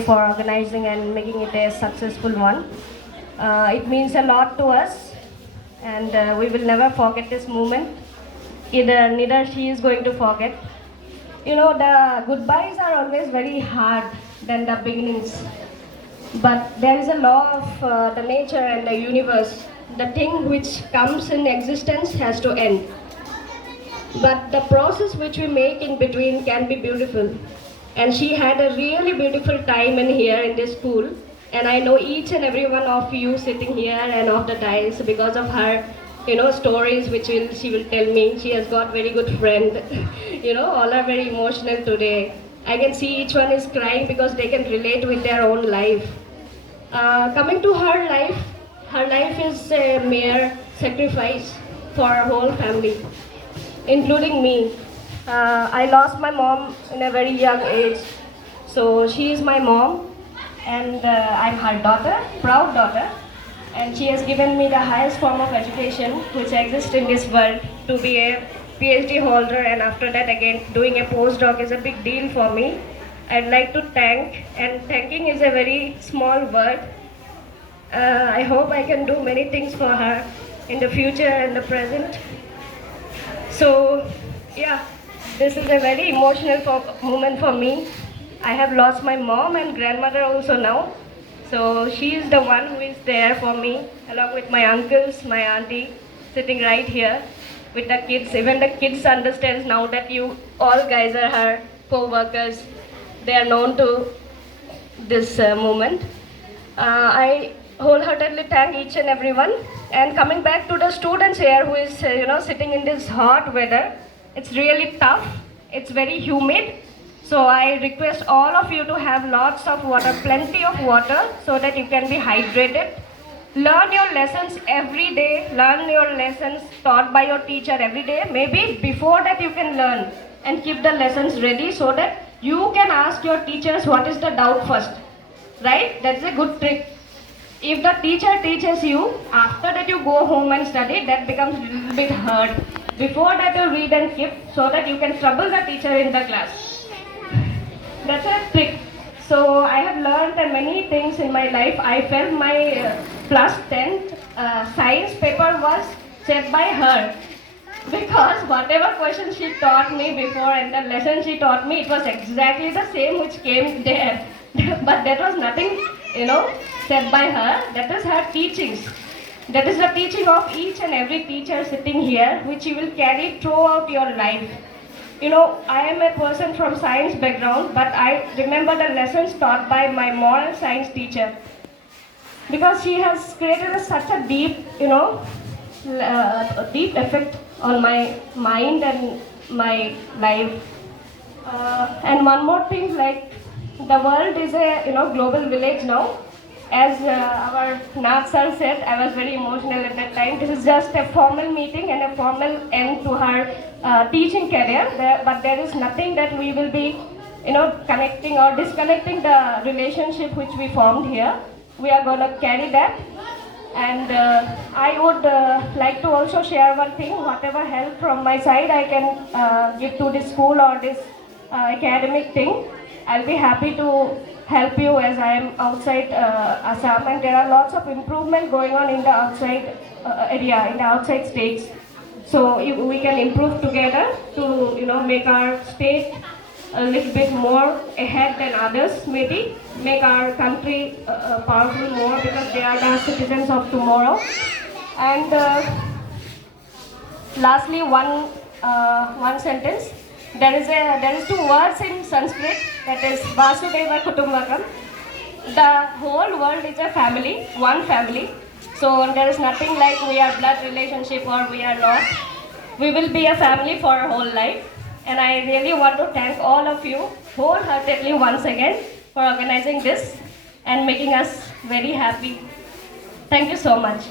for organizing and making it a successful one. It means a lot to us, and we will never forget this moment. Neither she is going to forget. You know, the goodbyes are always very hard than the beginnings. But there is a law of the nature and the universe. The thing which comes in existence has to end. But the process which we make in between can be beautiful. And she had a really beautiful time in here in this school. And I know each and every one of you sitting here and of the tiles because of her, stories which she will tell me. She has got very good friend. All are very emotional today. I can see each one is crying because they can relate with their own life. Coming to her life is a mere sacrifice for her whole family, including me. I lost my mom in a very young age. So she is my mom, and I'm her daughter, proud daughter. And she has given me the highest form of education which exists in this world, to be a PhD holder, and after that again doing a postdoc is a big deal for me. I'd like to thank, and thanking is a very small word. I hope I can do many things for her in the future and the present. So, yeah, this is a very emotional moment for me. I have lost my mom and grandmother also now. So she is the one who is there for me, along with my uncles, my auntie, sitting right here with the kids. Even the kids understands now that you all guys are her co-workers. They are known to this moment. I wholeheartedly thank each and everyone. And coming back to the students here who is, sitting in this hot weather, it's really tough. It's very humid. So I request all of you to have lots of water, plenty of water, so that you can be hydrated. Learn your lessons every day. Learn your lessons taught by your teacher every day. Maybe before that you can learn and keep the lessons ready so that you can ask your teachers what is the doubt first. Right? That's a good trick. If the teacher teaches you, after that you go home and study, that becomes a little bit hard. Before that you read and keep so that you can trouble the teacher in the class. That's a trick. So I have learned many things in my life. I felt my plus 10th science paper was set by her, because whatever questions she taught me before and the lesson she taught me, it was exactly the same which came there. But that was nothing, said by her. That is her teachings. That is the teaching of each and every teacher sitting here, which you will carry throughout your life. I am a person from science background, but I remember the lessons taught by my moral science teacher, because she has created such a deep, deep effect on my mind and my life. And one more thing, like the world is a global village now. As our Nath sir said, I was very emotional at that time. This is just a formal meeting and a formal end to her teaching career. But there is nothing that we will be, connecting or disconnecting the relationship which we formed here. We are going to carry that. And I would like to also share one thing. Whatever help from my side I can give to this school or this academic thing, I'll be happy to help you, as I am outside Assam, and there are lots of improvement going on in the outside area, in the outside states. So we can improve together to make our state a little bit more ahead than others, maybe make our country powerful more, because they are the citizens of tomorrow. And lastly, one sentence. There is two words in Sanskrit, that is Vasudeva Kutumbakam. The whole world is a family, one family. So there is nothing like we are blood relationship or we are not. We will be a family for our whole life. And I really want to thank all of you wholeheartedly once again for organizing this and making us very happy. Thank you so much.